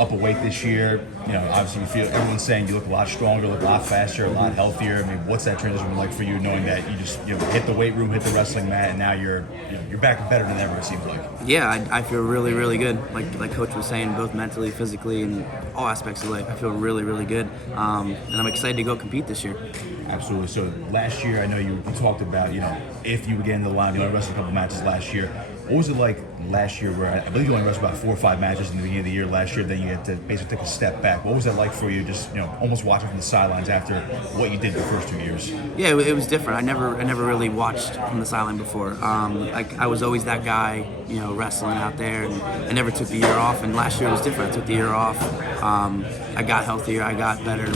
up a weight this year. Obviously you feel everyone's saying you look a lot stronger, look a lot faster, a lot healthier. I mean, what's that transition like for you, knowing that you just hit the weight room, hit the wrestling mat, and now you're back better than ever? It seems like. Yeah, I feel really, really good. Like Coach was saying, both mentally, physically, and all aspects of life. I feel really, really good, and I'm excited to go compete this year. Absolutely. So last year, I know you talked about if you would get into the line, you only wrestled a couple matches last year. What was it like last year, where I believe you only wrestled about 4 or 5 matches in the beginning of the year last year, then you had to basically take a step back? What was that like for you, just almost watching from the sidelines after what you did the first 2 years? Yeah, it was different. I never really watched from the sideline before. I was always that guy, wrestling out there, and I never took the year off. And last year was different. I took the year off. I got healthier. I got better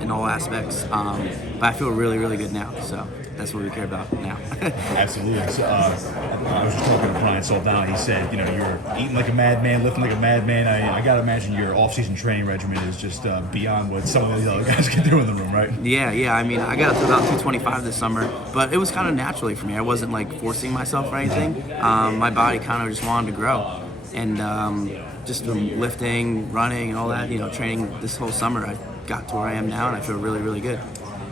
in all aspects. But I feel really, really good now. So that's what we care about now. Absolutely. So, I was just talking to Brian Saldana. He said, you're eating like a madman, lifting like a madman. I got to imagine your off-season training regimen is just beyond what some of these other guys can do in the room, right? Yeah. I mean, I got up to about 225 this summer, but it was kind of naturally for me. I wasn't forcing myself or anything. My body kind of just wanted to grow, and just from lifting, running, and all that, training this whole summer, I got to where I am now, and I feel really, really good.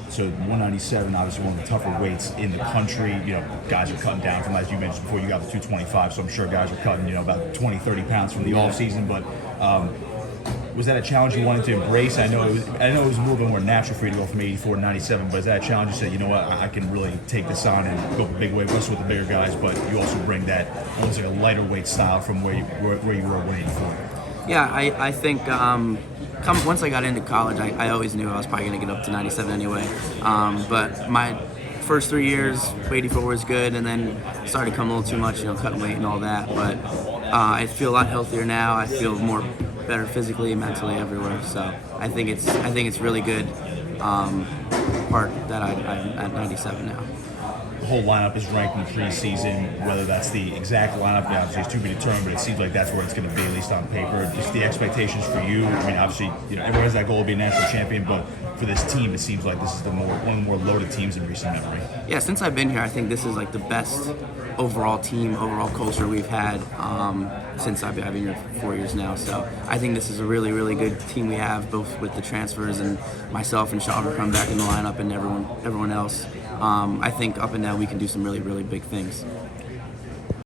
So 197, obviously one of the tougher weights in the country. Guys are cutting down from, as you mentioned before, you got the 225, so I'm sure guys are cutting, about 20, 30 pounds from the off-season. But was that a challenge you wanted to embrace? I know it was a little bit more natural for you to go from 84 to 97, but is that a challenge you said, you know what, I can really take this on and go for big weight, wrestle with the bigger guys, but you also bring that almost like a lighter weight style from where you were at 184? Yeah, I think once I got into college, I always knew I was probably going to get up to 97 anyway. But my first 3 years, 84 was good, and then started to come a little too much, cutting weight and all that. But I feel a lot healthier now. I feel better physically, mentally, everywhere. So I think it's really good part that I'm at 97 now. The whole lineup is ranked in the preseason. Whether that's the exact lineup, obviously it's to be determined, but it seems like that's where it's going to be, at least on paper. Just the expectations for you. I mean, obviously, everyone has that goal to be a national champion, but for this team, it seemes like this is one of the more loaded teams in recent memory. Yeah, since I've been here, I think this is the best overall team, overall culture we've had since I've been here for 4 years now. So I think this is a really, really good team we have, both with the transfers and myself and Sean coming back in the lineup and everyone else. I think up and down we can do some really, really big things.